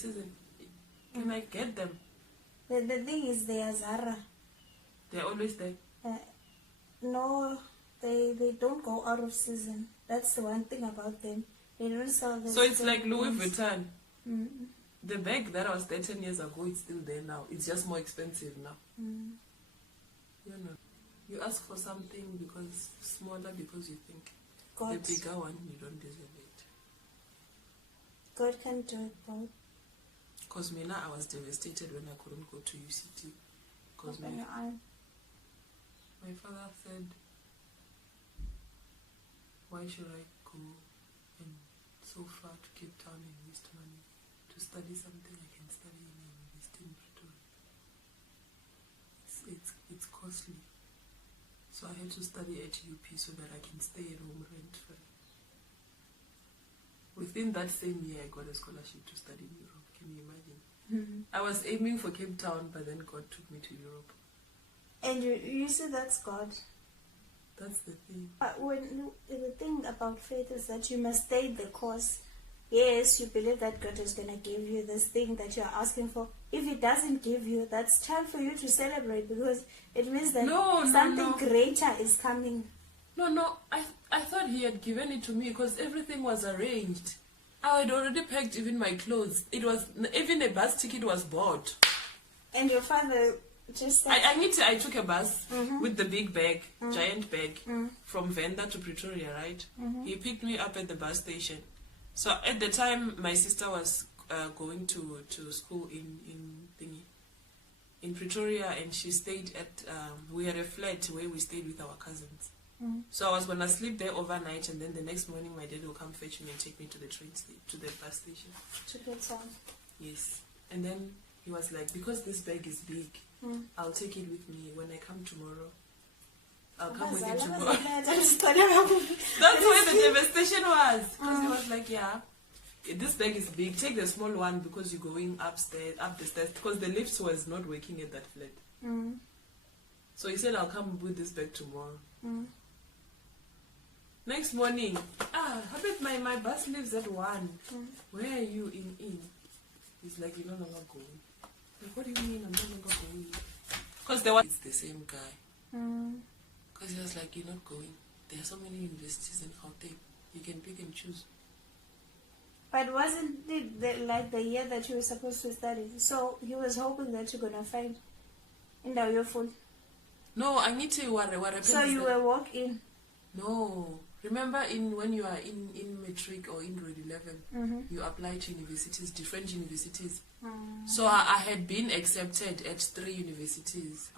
season. Can I get them? The thing is, they are Zara. They're always there. No, they don't go out of season. That's the one thing about them. They don't sell them. So it's like Louis Vuitton. Mm. The bag that was there 10 years ago, it's still there now. It's just more expensive now. Mm. You know, you ask for something because smaller because you think God, the bigger one, you don't deserve it. God can do it both. Because me now, I was devastated when I couldn't go to UCT. Because Open your eye. my father said, why should I go and so far to Cape Town and waste money to study something I can study in a university in Pretoria? It's costly. So I had to study at UP so that I can stay at home rent-free. Within that same year, I got a scholarship to study in Europe. Can you imagine? Mm-hmm. I was aiming for Cape Town, but then God took me to Europe. And you say that's God. That's the thing. But the thing about faith is that you must stay the course. Yes, you believe that God is going to give you this thing that you are asking for. If He doesn't give you, that's time for you to celebrate, because it means that something greater is coming. No, I thought He had given it to me because everything was arranged. I had already packed even my clothes. It was even a bus ticket was bought. And your father just said, I took a bus with the big bag, giant bag, from Venda to Pretoria, right? He picked me up at the bus station. So at the time, my sister was going to school in Pretoria, and she stayed at, we had a flat where we stayed with our cousins. So I was going to sleep there overnight, and then the next morning my dad will come fetch me and take me to the to the bus station. To Cape Town. Yes. And then he was like, because this bag is big, I'll take it with me. When I come tomorrow, I'll come with it tomorrow. That's where the devastation was. Because he was like, yeah, this bag is big. Take the small one because you're going up the stairs. Because the lift was not working at that flat. So he said, I'll come with this bag tomorrow. Next morning, I bet my bus leaves at 1. Where are you in? He's like, you're no longer going. Like, what do you mean I'm no longer going? Because it's the same guy. Because he was like, you're not going. There are so many universities in Gauteng. You can pick and choose. But wasn't it like the year that you were supposed to study? So he was hoping that you're going to find in the full. No, I need to what happened. So you were walk-in? No. Remember when you are in matric or in grade 11, you apply to universities, different universities. So I had been accepted at 3 universities.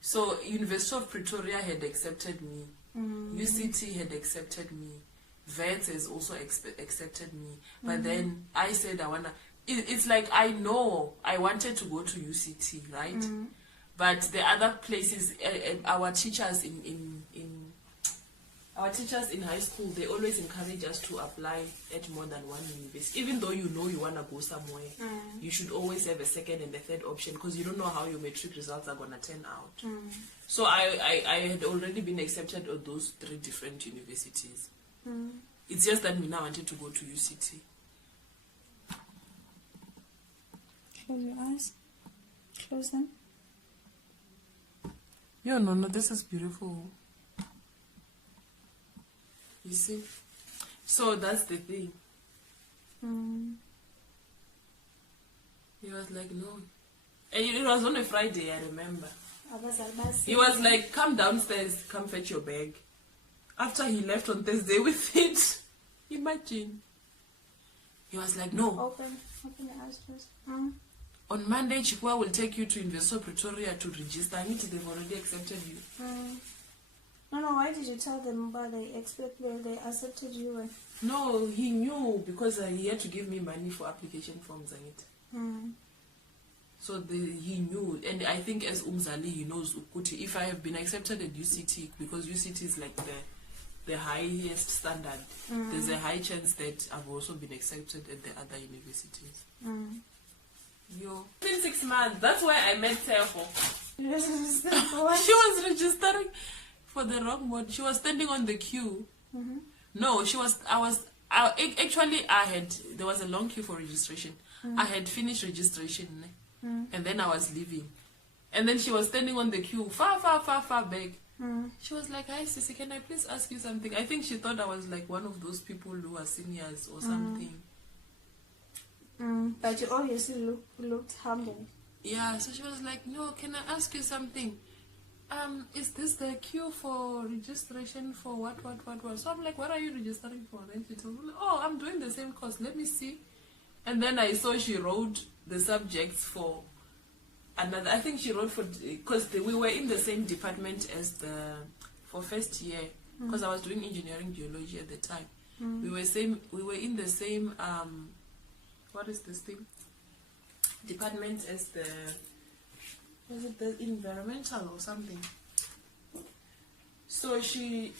So University of Pretoria had accepted me. UCT had accepted me. VETS has also accepted me. But then I said it's like I know I wanted to go to UCT, right? But the other places, our teachers in high school, they always encourage us to apply at more than one university. Even though you know you want to go somewhere, you should always have a second and a third option, because you don't know how your matric results are going to turn out. So I had already been accepted at those 3 different universities. It's just that we now wanted to go to UCT. Close your eyes. Close them. Yeah, no, this is beautiful. You see? So that's the thing. He was like, no. And it was on a Friday, I remember. He was like, come downstairs, come fetch your bag. After he left on Thursday with it, imagine. He was like, no. Open your eyes first. On Monday, Chikwa will take you to University of Pretoria to register. I mean, they've already accepted you. No, why did you tell them about they accepted you? No, he knew, because he had to give me money for application forms and it. So he knew, and I think as Umzali, he knows Ukuti. If I have been accepted at UCT, because UCT is like the highest standard, there's a high chance that I've also been accepted at the other universities. It's been 6 months. That's why I met her for. She was registering for the wrong one. She was standing on the queue. No, she was. There was a long queue for registration. I had finished registration, and then I was leaving. And then she was standing on the queue, far back. She was like, "Hi, Sissy, can I please ask you something?" I think she thought I was like one of those people who are seniors or something. But you obviously looked humble. Yeah, so she was like, "No, can I ask you something? Is this the queue for registration for what? So I'm like, "What are you registering for?" Then she told me, "Oh, I'm doing the same course. Let me see." And then I saw she wrote the subjects for another. I think she wrote for, because we were in the same department as for first year, because I was doing engineering geology at the time. We were in the same what is this thing? Department as was it the environmental or something? So she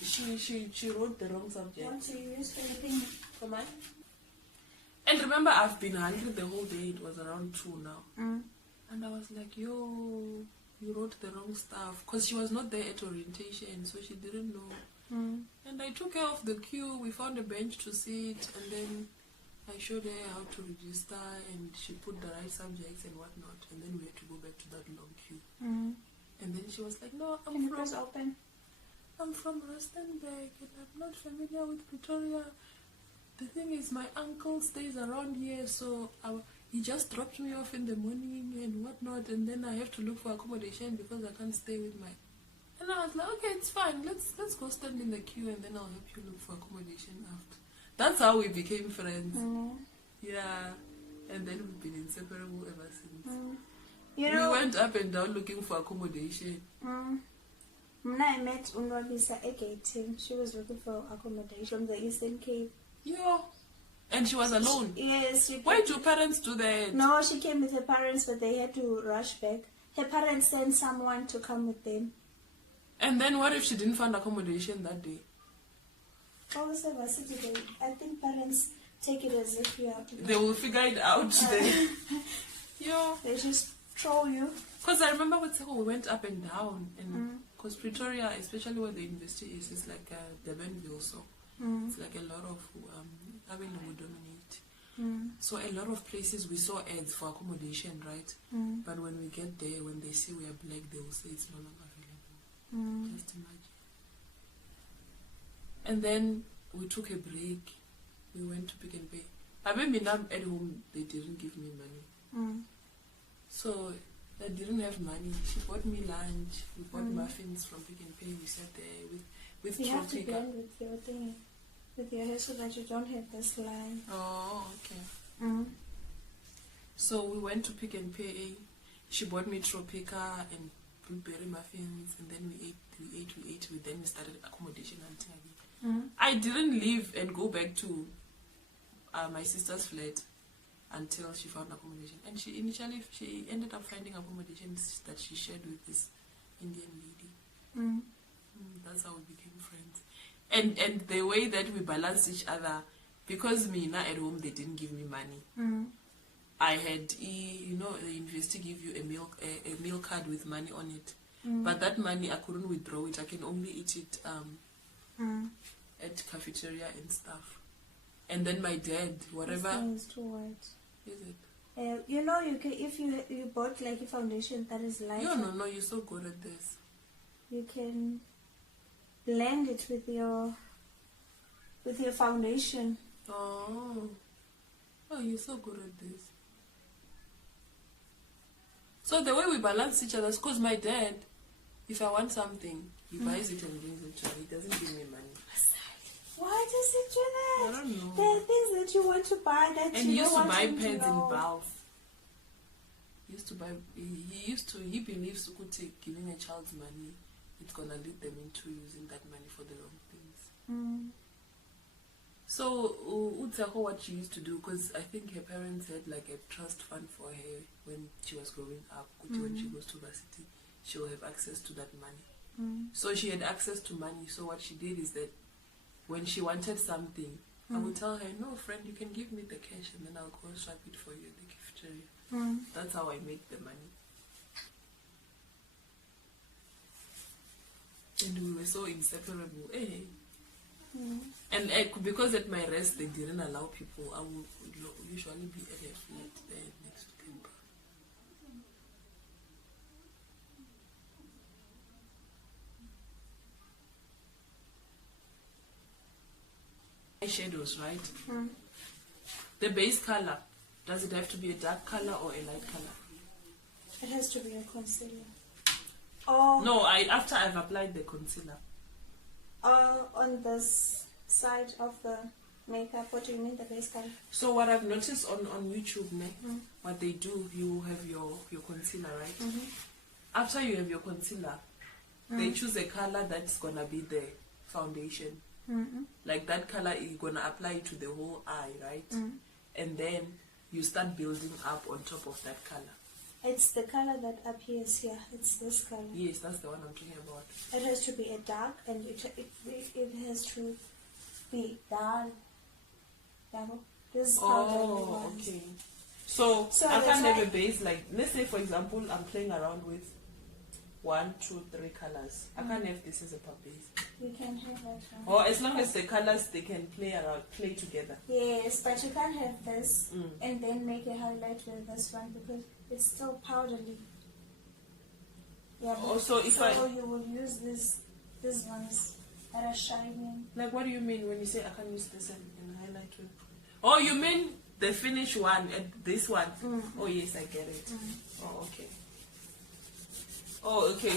wrote the wrong subject. What do you use for the thing? For mine? And remember, I've been hungry the whole day. It was around 2 now. And I was like, "Yo, you wrote the wrong stuff." Because she was not there at orientation, so she didn't know. And I took her off the queue. We found a bench to sit, and then I showed her how to register, and she put the right subjects and whatnot. And then we had to go back to that long queue. And then she was like, "No, I'm from Rustenburg, and I'm not familiar with Pretoria. The thing is, my uncle stays around here, so he just dropped me off in the morning and whatnot, and then I have to look for accommodation because I can't stay with my..." And I was like, "Okay, it's fine. Let's go stand in the queue, and then I'll help you look for accommodation after." That's how we became friends. Yeah, and then we've been inseparable ever since. You We know, went up and down looking for accommodation. I met Unwabisa Egate. She was looking for accommodation from the Eastern Cape. Yeah, and she was alone. Yes. Why do parents do that? No, she came with her parents, but they had to rush back. Her parents sent someone to come with them. And then what if she didn't find accommodation that day? I think parents take it as if you are... They will figure it out then. Yeah. They just throw you. Because I remember with Seko, we went up and down. And because Pretoria, especially where the university is like Durbanville, so it's like a lot of having will dominate. So a lot of places we saw ads for accommodation, right? But when we get there, when they see we are black, they will say it's no longer available. Just imagine. And then we took a break. We went to Pick and Pay. I remember at home, they didn't give me money. So I didn't have money. She bought me lunch. We bought muffins from Pick and Pay. We sat there with You have to Tropika. blend with your thing, with your hair, so that you don't have this line. Oh, okay. So we went to Pick and Pay. She bought me Tropika and blueberry muffins, and then we ate. Then we started accommodation until I didn't leave and go back to my sister's flat until she found accommodation. And she ended up finding accommodation that she shared with this Indian lady. That's how we became friends. And the way that we balanced each other, because me at home they didn't give me money. I had, the university give you a meal card with money on it. But that money I couldn't withdraw it. I can only eat it at cafeteria and stuff. And then my dad, whatever. This thing is too white. Is it? You can, if you bought like a foundation that is lighter. No, you're so good at this. You can blend it with your foundation. Oh, you're so good at this. So the way we balance each other is because my dad, if I want something, he buys it and brings it to me. He doesn't give me money. Why does he do that? I don't know. There are things that you want to buy that And you he used don't to want buy him to pens in know. bulk. He believes Kuti giving a child's money, it's gonna lead them into using that money for the wrong things. So Utsako, what she used to do, because I think her parents had like a trust fund for her when she was growing up. Kuti, when she goes to varsity, she will have access to that money. So she had access to money. So what she did is that when she wanted something, I would tell her, "No, friend, you can give me the cash and then I'll go and swap it for you at the cafeteria." That's how I made the money. And we were so inseparable. And because at my rest they didn't allow people, I would usually be at a flat there next to camper. Shadows, right? The base color, does it have to be a dark color or a light color? It has to be a concealer. Oh no, after I've applied the concealer. On this side of the makeup, what do you mean the base color? So what I've noticed on YouTube, what they do, you have your concealer, right? After you have your concealer, they choose a color that's gonna be the foundation. Like that color is gonna apply to the whole eye, right? And then you start building up on top of that color. It's the color that appears here. It's this color. Yes, that's the one I'm talking about. It has to be a dark, and it has to be dark. This Oh, okay. So I can't have a base like, let's say for example, I'm playing around with 1, 2, 3 colors. I can't have this as a base. You can have that one. Or as long as the colors they can play together. Yes, but you can't have this and then make a highlight with this one because it's still powdery. Yeah. Also, you will use these ones that are shining. Like, what do you mean when you say I can use this and highlight with? Oh, you mean the finished one and this one? Oh yes, I get it. Oh, okay. Oh, okay.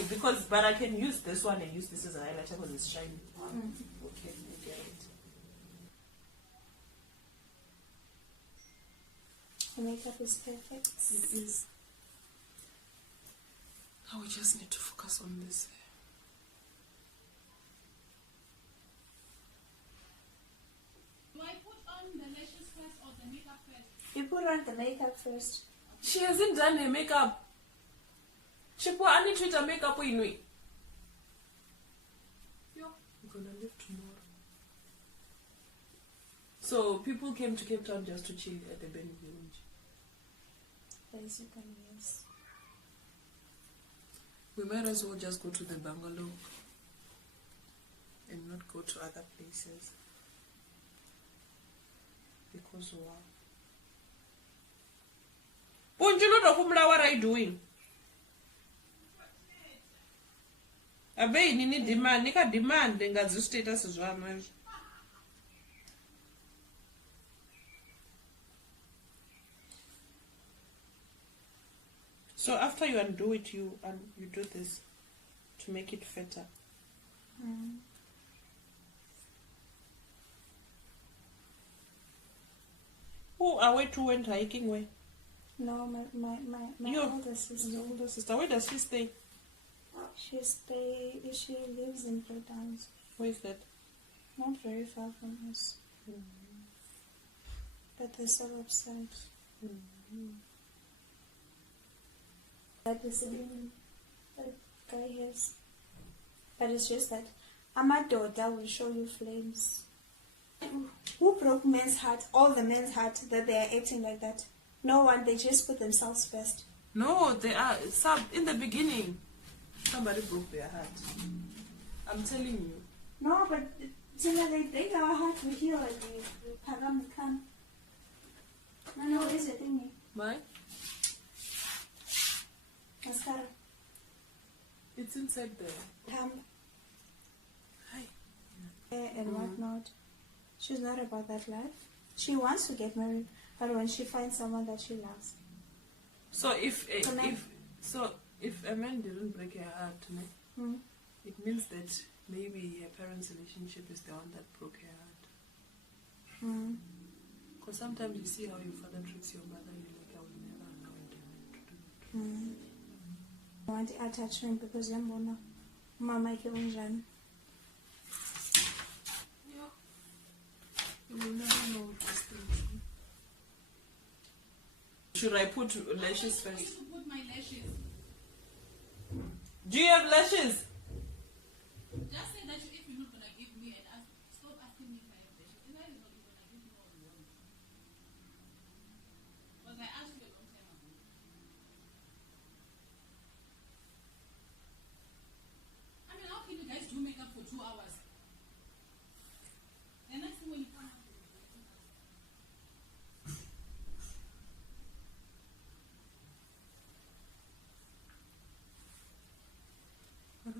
But I can use this one and use this as a highlighter because it's shiny. Okay, I get it. The makeup is perfect. It is. Now we just need to focus on this. Do I put on the lashes first or the makeup first? You put on the makeup first. She hasn't done her makeup. Chipo, I need to eat a makeup in we. Yo, I'm gonna leave tomorrow. So people came to Cape Town just to chill at the Benny Village. Basically, yes. We might as well just go to the bungalow and not go to other places. Because wow. Bonjulo, what are you doing? Abe nini demand nika demand ngazi status zvano izvo. So after you undo it, you do this to make it fatter. Oh, are we two went hiking way? No, my older sister. Your older sister. Where does she stay? She lives in Playtowns. Where is that? Not very far from us. But the suburb side. That is the name that guy has. But it's just that Amadoda will show you flames. Who broke men's heart? All the men's heart that they are acting like that. No one, they just put themselves first. No, they are in the beginning. Somebody broke their heart. I'm telling you. No, but they think our heart will heal and we come. No, what is it thingy? Why? Mascara. It's inside there. Come. Hi. And whatnot. She's not about that life. She wants to get married, but when she finds someone that she loves. So if a man didn't break her heart, it means that maybe her parents' relationship is the one that broke her heart. Because sometimes you see how your father treats your mother, you're like, I will never allow him to do it. I want attachment because Mama unjani. Yeah. You will never know these things. Should I put lashes first? I need to put my lashes. Do you have lashes? Just say that if you're not gonna give me and stop asking me if I have lashes. If I not gonna give me all you want. Because I asked you a long time ago. I mean, how can you guys do makeup for 2 hours?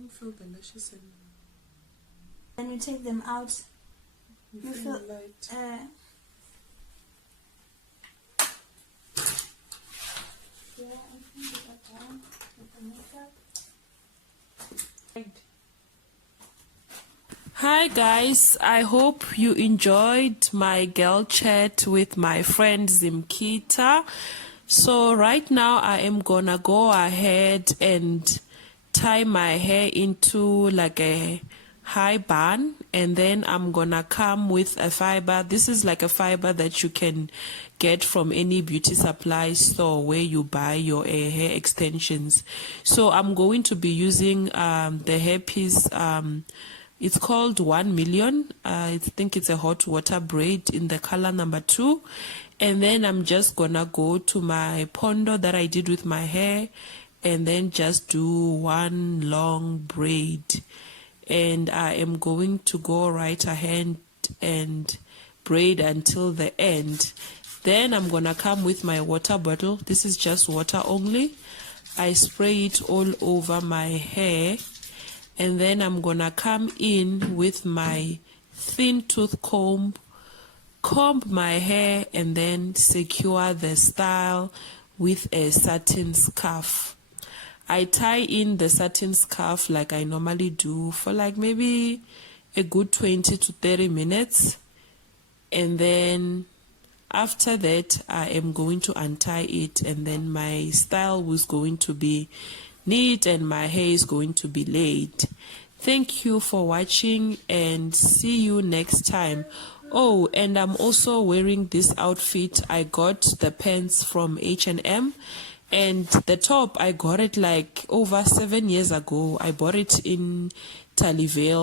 don't feel the lashes anymore. Then you take them out. You feel light. Yeah, I think we got down with the makeup. Hi guys, I hope you enjoyed my girl chat with my friend Zimkita. So right now I am gonna go ahead and tie my hair into like a high bun, and then I'm gonna come with a fiber. This is like a fiber that you can get from any beauty supply store where you buy your hair extensions. So I'm going to be using the hairpiece. It's called 1 Million. I think it's a hot water braid in the color number 2. And then I'm just gonna go to my pondo that I did with my hair and then just do one long braid. And I am going to go right ahead and braid until the end. Then I'm gonna come with my water bottle. This is just water only. I spray it all over my hair. And then I'm gonna come in with my thin tooth comb my hair, and then secure the style with a satin scarf. I tie in the satin scarf like I normally do for like maybe a good 20 to 30 minutes. And then after that, I am going to untie it, and then my style was going to be neat and my hair is going to be laid. Thank you for watching and see you next time. Oh, and I'm also wearing this outfit. I got the pants from H&M, and the top I got it like over 7 years ago. I bought it in Talivale.